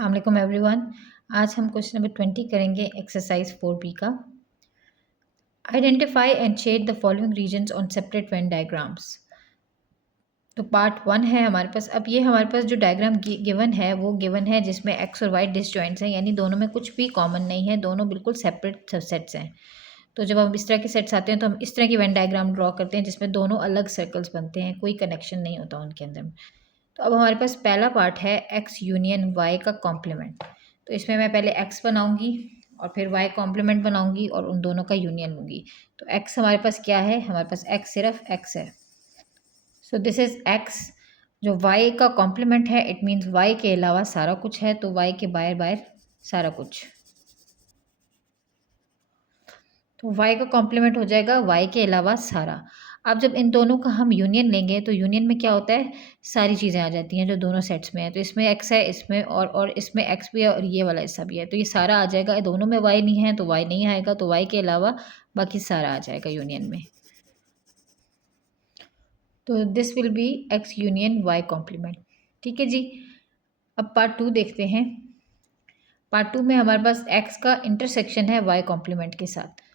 अस्सलाम वालेकुम एवरीवन। आज हम क्वेश्चन नंबर 20 करेंगे एक्सरसाइज 4B का। Identify and shade the following regions on separate Venn diagrams. तो पार्ट 1 है हमारे पास। अब ये हमारे पास जो डायग्राम गिवन है वो गिवन है जिसमें एक्स और वाई डिसजॉइंट्स हैं, यानी दोनों में कुछ भी कॉमन नहीं है, दोनों बिल्कुल सेपरेट सेट्स हैं। तो जब हम इस तरह के सेट्स आते हैं तो हम इस तरह की वेन डायग्राम ड्रॉ करते हैं जिसमें दोनों अलग सर्कल्स बनते हैं, कोई कनेक्शन नहीं होता उनके अंदर। तो अब हमारे पास पहला पार्ट है एक्स यूनियन वाई का कॉम्प्लीमेंट। तो इसमें मैं पहले एक्स बनाऊंगी और फिर वाई कॉम्प्लीमेंट बनाऊंगी और उन दोनों का यूनियन लूँगी। तो एक्स हमारे पास क्या है, हमारे पास एक्स सिर्फ एक्स है। So this is x. जो वाई का कॉम्प्लीमेंट है इट मीन्स वाई के अलावा सारा कुछ है, तो वाई के बाहर बाहर सारा कुछ। तो y का कॉम्प्लीमेंट हो जाएगा y के अलावा सारा। अब जब इन दोनों का हम यूनियन लेंगे तो यूनियन में क्या होता है, सारी चीज़ें आ जाती हैं जो दोनों सेट्स में है। तो इसमें x है, इसमें और इसमें x भी है और ये वाला हिस्सा भी है, तो ये सारा आ जाएगा। दोनों में y नहीं है तो y नहीं आएगा, तो y के अलावा बाकी सारा आ जाएगा यूनियन में। तो this will be x union y complement. ठीक है जी। अब पार्ट 2 देखते हैं। पार्ट 2 में हमारे पास x का इंटरसेक्शन है y कॉम्प्लीमेंट के साथ।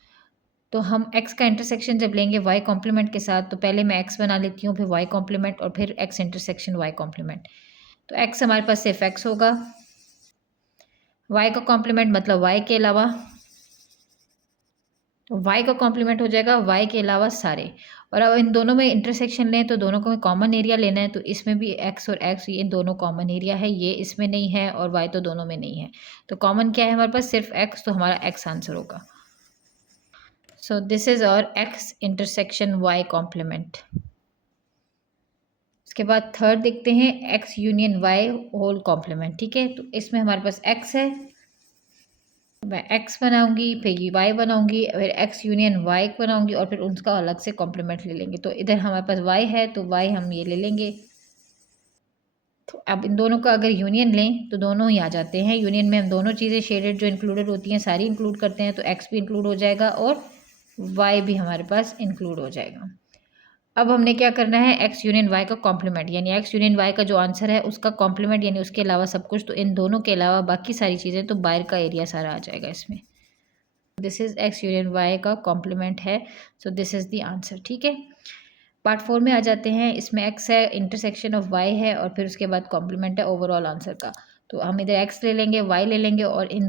तो हम x का इंटरसेक्शन जब लेंगे y कॉम्प्लीमेंट के साथ, तो पहले मैं x बना लेती हूँ, फिर y कॉम्प्लीमेंट और फिर x इंटरसेक्शन y कॉम्प्लीमेंट। तो x हमारे पास सिर्फ x होगा, y का कॉम्प्लीमेंट मतलब y के अलावा, तो y का कॉम्प्लीमेंट हो जाएगा y के अलावा सारे। और अब इन दोनों में इंटरसेक्शन लें तो दोनों को कॉमन एरिया लेना है, तो इसमें भी x और x ये दोनों कॉमन एरिया है, ये इसमें नहीं है और y तो दोनों में नहीं है। तो कॉमन क्या है हमारे पास, सिर्फ x, तो हमारा x आंसर होगा। सो दिस इज और x इंटरसेक्शन y कॉम्प्लीमेंट। उसके बाद थर्ड देखते हैं x union y whole complement. ठीक है, तो इसमें हमारे पास x है, मैं x बनाऊंगी, फिर y बनाऊंगी, फिर x यूनियन y बनाऊंगी और फिर उसका अलग से कॉम्प्लीमेंट ले लेंगे। तो इधर हमारे पास y है तो y हम ये ले लेंगे। तो अब इन दोनों का अगर यूनियन लें तो दोनों ही आ जाते हैं। यूनियन में हम दोनों चीज़ें शेडेड जो इंक्लूडेड होती हैं सारी इंक्लूड करते हैं, तो x भी इंक्लूड हो जाएगा और y भी हमारे पास इंक्लूड हो जाएगा। अब हमने क्या करना है, x यूनियन y का कॉम्प्लीमेंट, यानी x यूनियन y का जो आंसर है उसका कॉम्प्लीमेंट, यानी उसके अलावा सब कुछ। तो इन दोनों के अलावा बाकी सारी चीज़ें, तो बाहर का एरिया सारा आ जाएगा इसमें। This is x union y का कॉम्प्लीमेंट है, सो दिस इज द आंसर। ठीक है, पार्ट 4 में आ जाते हैं। इसमें x है, इंटरसेक्शन ऑफ y है और फिर उसके बाद कॉम्प्लीमेंट है ओवरऑल आंसर का। तो हम इधर x ले लेंगे, y ले लेंगे और इन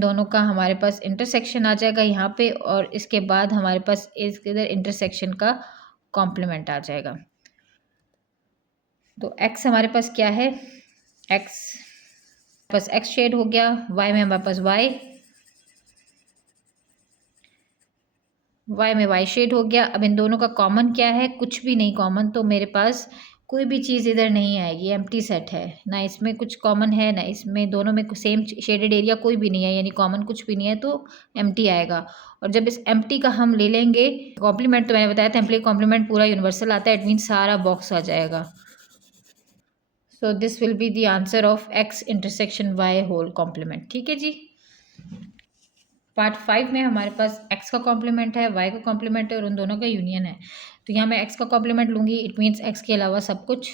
दोनों का हमारे पास इंटरसेक्शन आ जाएगा यहाँ पे, और इसके बाद हमारे पास इस इधर इंटरसेक्शन का कॉम्प्लीमेंट आ जाएगा। तो x हमारे पास क्या है, x पास x शेड हो गया, y में हमारे पास y में y शेड हो गया। अब इन दोनों का कॉमन क्या है, कुछ भी नहीं कॉमन, तो मेरे पास कोई भी चीज़ इधर नहीं आएगी, एम्प्टी सेट है ना, इसमें कुछ कॉमन है ना इसमें, दोनों में सेम शेडेड एरिया कोई भी नहीं है, यानी कॉमन कुछ भी नहीं है, तो एम्प्टी आएगा। और जब इस एम्प्टी का हम ले लेंगे कॉम्प्लीमेंट, तो मैंने बताया था एम्प्टी कॉम्प्लीमेंट पूरा यूनिवर्सल आता है, इट मीन सारा बॉक्स आ जाएगा। So this will be the answer of x intersection y whole complement. ठीक है जी। पार्ट 5 में हमारे पास x का कॉम्प्लीमेंट है, y का कॉम्प्लीमेंट है और उन दोनों का यूनियन है। तो यहाँ मैं x का कॉम्प्लीमेंट लूँगी, इट मीन्स x के अलावा सब कुछ।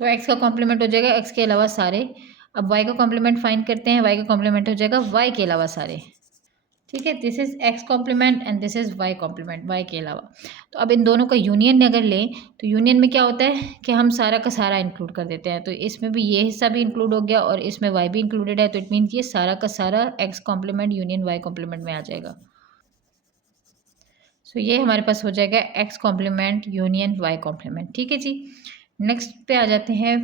तो x का कॉम्प्लीमेंट हो जाएगा x के अलावा सारे। अब y का कॉम्प्लीमेंट फाइंड करते हैं, y का कॉम्प्लीमेंट हो जाएगा y के अलावा सारे। ठीक है, this is x complement and this is y complement, y के अलावा। तो अब इन दोनों का यूनियन अगर लें तो यूनियन में क्या होता है कि हम सारा का सारा इंक्लूड कर देते हैं। तो इसमें भी ये हिस्सा भी इंक्लूड हो गया और इसमें y भी इंक्लूडेड है, तो इट मीन्स ये सारा का सारा x complement union y complement में आ जाएगा। सो ये हमारे पास हो जाएगा x complement union y complement. ठीक है जी। नेक्स्ट पे आ जाते हैं।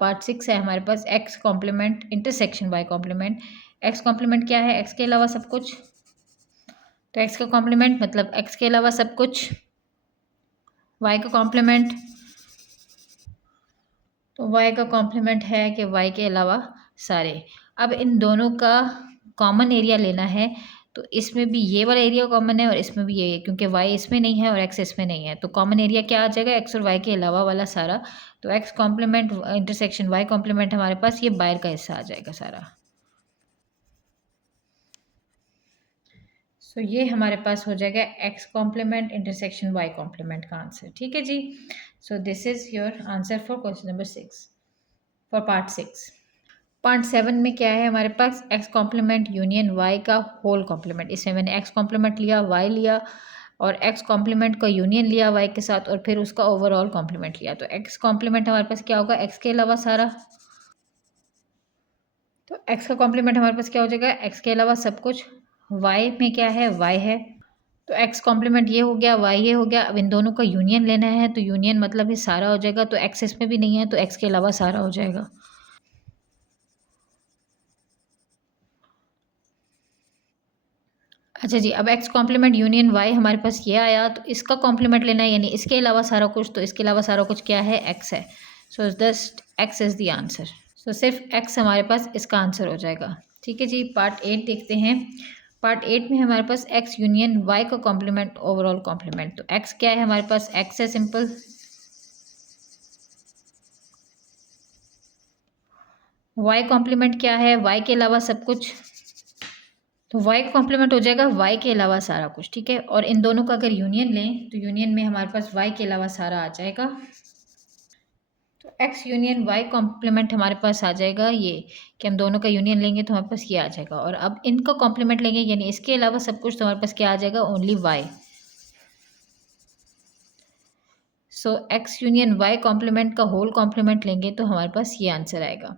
पार्ट 6 है हमारे पास x complement intersection y complement. x complement क्या है, x के अलावा सब कुछ। तो x का कॉम्प्लीमेंट मतलब x के अलावा सब कुछ। y का कॉम्प्लीमेंट, तो y का कॉम्प्लीमेंट है कि y के अलावा सारे। अब इन दोनों का कॉमन एरिया लेना है, तो इसमें भी ये वाला एरिया कॉमन है और इसमें भी ये, क्योंकि y इसमें नहीं है और x इसमें नहीं है, तो कॉमन एरिया क्या आ जाएगा, x और y के अलावा वाला सारा। तो x complement intersection y complement हमारे पास ये बाहर का हिस्सा आ जाएगा सारा। सो ये हमारे पास हो जाएगा x complement intersection y complement का आंसर। ठीक है जी। So this is your answer for question number 6। For part 6। Part 7 में क्या है हमारे पास, एक्स कॉम्प्लीमेंट यूनियन वाई का होल कॉम्प्लीमेंट। इसमें मैंने एक्स कॉम्प्लीमेंट लिया, वाई लिया, और एक्स कॉम्प्लीमेंट का यूनियन लिया वाई के साथ, और फिर उसका ओवरऑल कॉम्प्लीमेंट लिया। तो एक्स कॉम्प्लीमेंट हमारे पास क्या होगा, एक्स के अलावा सारा। तो एक्स का कॉम्प्लीमेंट हमारे पास क्या हो जाएगा, एक्स के अलावा सब कुछ। वाई में क्या है, वाई है, तो एक्स कॉम्प्लीमेंट ये हो गया, वाई ये हो गया। अब इन दोनों का यूनियन लेना है, तो यूनियन मतलब ये सारा हो जाएगा। तो एक्स इसमें भी नहीं है, तो एक्स के अलावा सारा हो जाएगा। अच्छा जी, अब एक्स कॉम्प्लीमेंट यूनियन वाई हमारे पास ये आया, तो इसका कॉम्प्लीमेंट लेना है, यानी इसके अलावा सारा कुछ। तो इसके अलावा सारा कुछ क्या है, एक्स है। So just X is the answer. So सिर्फ एक्स हमारे पास इसका आंसर हो जाएगा। ठीक है जी, पार्ट 8 देखते हैं। पार्ट 8 में हमारे पास एक्स यूनियन वाई का कॉम्प्लीमेंट, ओवरऑल कॉम्प्लीमेंट। तो एक्स क्या है हमारे पास, एक्स है सिंपल। वाई कॉम्प्लीमेंट क्या है, वाई के अलावा सब कुछ। तो वाई का कॉम्प्लीमेंट हो जाएगा वाई के अलावा सारा कुछ। ठीक है, और इन दोनों का अगर यूनियन लें, तो यूनियन में हमारे पास वाई के अलावा सारा आ जाएगा। तो एक्स यूनियन वाई कॉम्प्लीमेंट हमारे पास आ जाएगा ये, कि हम दोनों का यूनियन लेंगे तो हमारे पास ये आ जाएगा। और अब इनका कॉम्प्लीमेंट लेंगे, यानी इसके अलावा सब कुछ, तो हमारे पास क्या आ जाएगा, ओनली वाई। सो एक्स यूनियन वाई कॉम्प्लीमेंट का होल कॉम्प्लीमेंट लेंगे तो हमारे पास ये आंसर आएगा।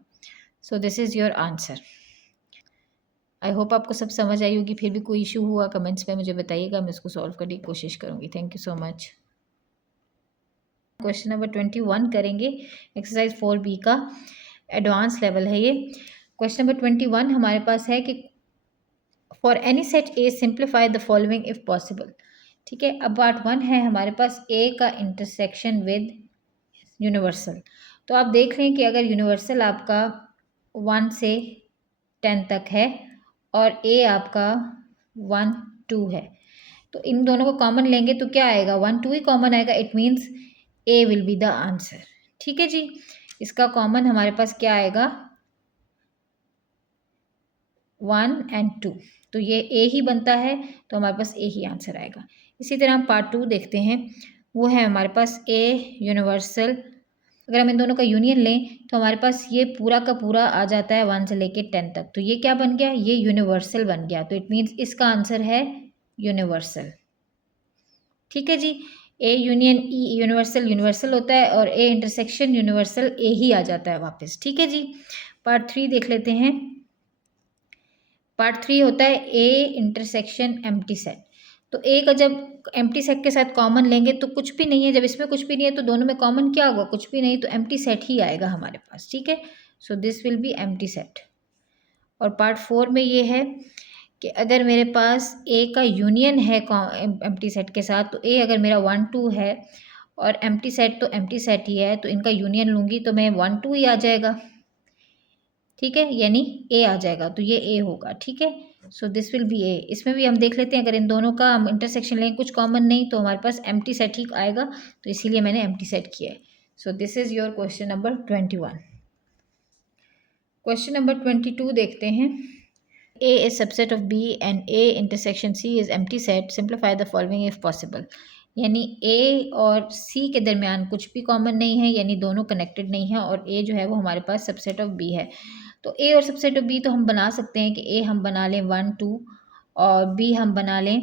So this is your answer. I hope आपको सब समझ आई होगी। फिर भी कोई इशू हुआ कमेंट्स में मुझे बताइएगा, मैं उसको सॉल्व करने की कोशिश करूँगी। Thank you so much. Question number 21 करेंगे, एक्सरसाइज 4B का एडवांस लेवल है ये। क्वेश्चन नंबर 21 हमारे पास है कि for any set A simplify the following if possible. ठीक है, अब पार्ट 1 है हमारे पास ए का इंटरसेक्शन विद यूनिवर्सल। तो आप देख लें कि अगर यूनिवर्सल आपका 1 से 10 तक है और ए आपका 1 2 है, तो इन दोनों को कॉमन लेंगे तो क्या आएगा, 1 2 ही कॉमन आएगा। It means A will be the answer. ठीक है जी, इसका कॉमन हमारे पास क्या आएगा, 1 एंड 2। तो ये ए ही बनता है, तो हमारे पास ए ही आंसर आएगा। इसी तरह हम पार्ट 2 देखते हैं। वो है हमारे पास ए यूनिवर्सल। अगर हम इन दोनों का यूनियन लें तो हमारे पास ये पूरा का पूरा आ जाता है 1 से लेके 10 तक। तो ये क्या बन गया, ये यूनिवर्सल बन गया। तो इट मीन्स इसका आंसर है यूनिवर्सल। ठीक है जी, A union E universal universal होता है, और ए इंटरसेक्शन यूनिवर्सल ए ही आ जाता है वापस। ठीक है जी, पार्ट 3 देख लेते हैं। पार्ट 3 होता है ए इंटरसेक्शन एम्प्टी सेट। तो ए का जब एम्प्टी सेट के साथ कॉमन लेंगे तो कुछ भी नहीं है, जब इसमें कुछ भी नहीं है तो दोनों में कॉमन क्या होगा, कुछ भी नहीं, तो एम्प्टी सेट ही आएगा हमारे पास। ठीक है, सो this will B empty set. और पार्ट 4 में ये है कि अगर मेरे पास ए का यूनियन है एम्प्टी सेट के साथ, तो ए अगर मेरा 1 2 है और एम्प्टी सेट तो एम्प्टी सेट ही है, तो इनका यूनियन लूँगी तो मैं 1 2 ही आ जाएगा। ठीक है, यानी ए आ जाएगा, तो ये ए होगा। ठीक है, सो दिस विल बी ए। इसमें भी हम देख लेते हैं, अगर इन दोनों का हम इंटरसेक्शन लेंगे कुछ कॉमन नहीं, तो हमारे पास एम्प्टी सेट ही आएगा, तो इसीलिए मैंने एम्प्टी सेट किया है। So this is your question number 21। Question number 22 देखते हैं। A is subset of B and A intersection C is empty set. Simplify the following if possible. यानी A और C के दरमियान कुछ भी कॉमन नहीं है, यानी दोनों कनेक्टेड नहीं है, और A जो है वो हमारे पास सबसेट ऑफ B है। तो A और सबसेट ऑफ B तो हम बना सकते हैं कि A हम बना लें 1 2 और B हम बना लें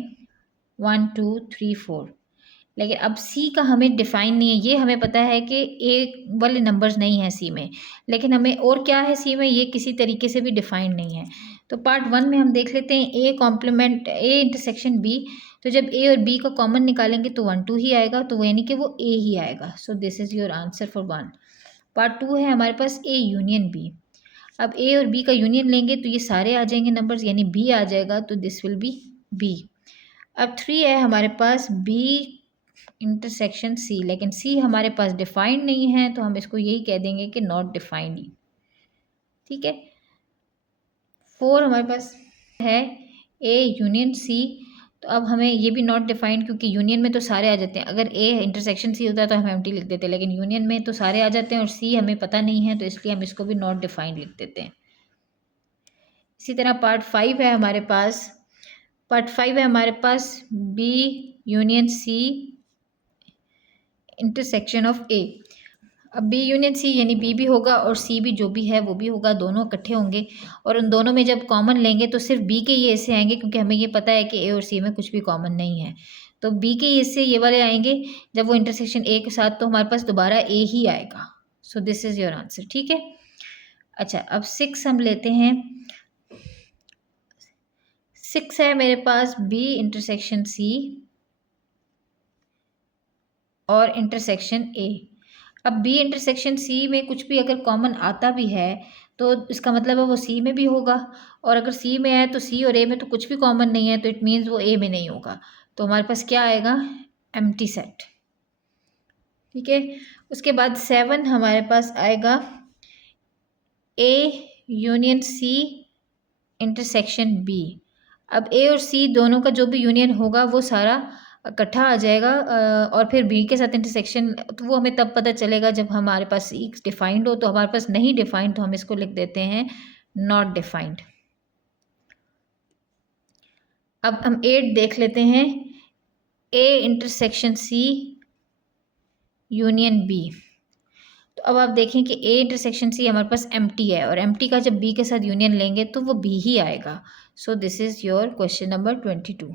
1 2 3 4। लेकिन अब सी का हमें डिफ़ाइन नहीं है। ये हमें पता है कि ए वाले नंबर्स नहीं हैं सी में, लेकिन हमें और क्या है सी में, ये किसी तरीके से भी डिफ़ाइन नहीं है। तो पार्ट 1 में हम देख लेते हैं A complement A intersection B. तो जब ए और बी का कॉमन निकालेंगे तो 1 2 ही आएगा, तो वो यानी कि वो ए ही आएगा। So this is your answer for 1। Part 2 है हमारे पास ए यूनियन बी। अब ए और बी का यूनियन लेंगे तो ये सारे आ जाएंगे नंबर्स, यानी बी आ जाएगा, तो दिस विल बी बी। अब 3 है हमारे पास बी इंटरसेक्शन सी, लेकिन सी हमारे पास डिफाइंड नहीं है, तो हम इसको यही कह देंगे कि नॉट डिफाइंड। ठीक है, 4 हमारे पास है ए यूनियन सी। तो अब हमें ये भी नॉट डिफाइंड, क्योंकि यूनियन में तो सारे आ जाते हैं। अगर ए इंटरसेक्शन सी होता है तो हम एम्प्टी लिख देते, लेकिन यूनियन में तो सारे आ जाते हैं और सी हमें पता नहीं है, तो इसलिए हम इसको भी नॉट डिफाइंड लिख देते हैं। इसी तरह पार्ट 5 है हमारे पास। पार्ट 5 है हमारे पास B union C intersection of A. अब बी यूनियन सी यानी बी भी होगा और सी भी जो भी है वो भी होगा, दोनों इकट्ठे होंगे और उन दोनों में जब कॉमन लेंगे तो सिर्फ बी के ये हिस्से आएंगे, क्योंकि हमें ये पता है कि ए और सी में कुछ भी कॉमन नहीं है। तो बी के हिस्से ये वाले आएंगे जब वो इंटरसेक्शन ए के साथ, तो हमारे पास दोबारा ए ही आएगा। So this is your answer. ठीक है। अच्छा, अब 6 हम लेते हैं। 6 है मेरे पास बी इंटरसेक्शन सी और इंटरसेक्शन ए। अब बी इंटरसेक्शन सी में कुछ भी अगर कॉमन आता भी है तो इसका मतलब है वो सी में भी होगा, और अगर सी में है तो सी और ए में तो कुछ भी कॉमन नहीं है, तो इट मीन्स वो ए में नहीं होगा। तो हमारे पास क्या आएगा? Empty set. ठीक है। उसके बाद 7 हमारे पास आएगा A union C intersection B. अब ए और सी दोनों का जो भी यूनियन होगा वो सारा इकट्ठा आ जाएगा, और फिर बी के साथ इंटरसेक्शन, तो वो हमें तब पता चलेगा जब हमारे पास सी डिफाइंड हो। तो हमारे पास नहीं डिफाइंड तो हम इसको लिख देते हैं नॉट डिफाइंड। अब हम 8 देख लेते हैं। A intersection C union B. तो अब आप देखें कि ए इंटरसेक्शन सी हमारे पास एम्प्टी है, और एम्प्टी का जब बी के साथ यूनियन लेंगे तो वो बी ही आएगा। So this is your question number 22।